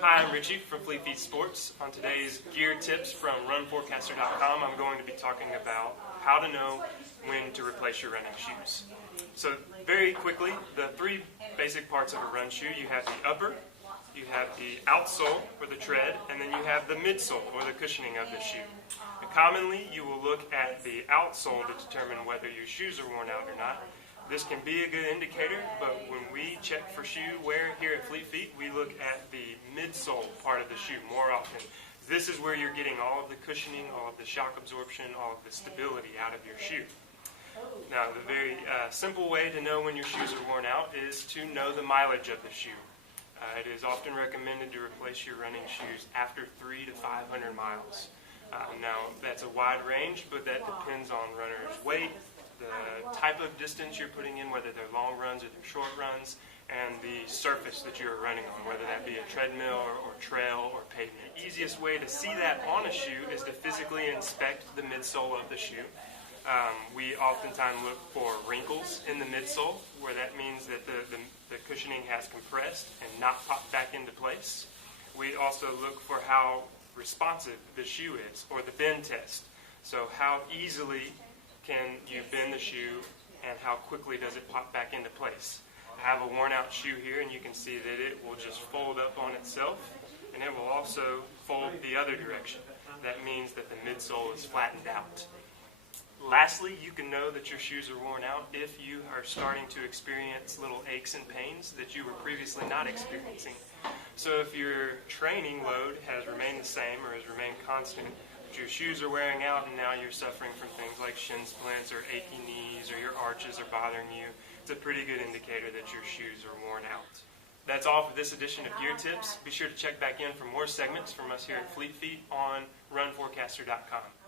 Hi, I'm Richie from Fleet Feet Sports. On today's Gear Tips from RunForecaster.com, I'm going to be talking about how to know when to replace your running shoes. So very quickly, the three basic parts of a run shoe: you have the upper, you have the outsole or the tread, and then you have the midsole or the cushioning of the shoe. And commonly, you will look at the outsole to determine whether your shoes are worn out or not. This can be a good indicator, but when we check for shoe wear here at Fleet Feet, we look at the midsole part of the shoe more often. This is where you're getting all of the cushioning, all of the shock absorption, all of the stability out of your shoe. Now, the very simple way to know when your shoes are worn out is to know the mileage of the shoe. It is often recommended to replace your running shoes after 300 to 500 miles. Now, that's a wide range, but that depends on runner's weight, the type of distance you're putting in, whether they're long runs or they're short runs, and the surface that you're running on, whether that be a treadmill or trail or pavement. The easiest way to see that on a shoe is to physically inspect the midsole of the shoe. We oftentimes look for wrinkles in the midsole, where that means that the cushioning has compressed and not popped back into place. We also look for how responsive the shoe is, or the bend test. So how easily can you bend the shoe and how quickly does it pop back into place. I have a worn out shoe here, and you can see that it will just fold up on itself, and it will also fold the other direction. That means that the midsole is flattened out. Lastly, you can know that your shoes are worn out if you are starting to experience little aches and pains that you were previously not experiencing. So if your training load has remained the same or has remained constant, but your shoes are wearing out and now you're suffering from things like shin splints or achy knees, or your arches are bothering you, it's a pretty good indicator that your shoes are worn out. That's all for this edition of Gear Tips. Be sure to check back in for more segments from us here at Fleet Feet on RunForecaster.com.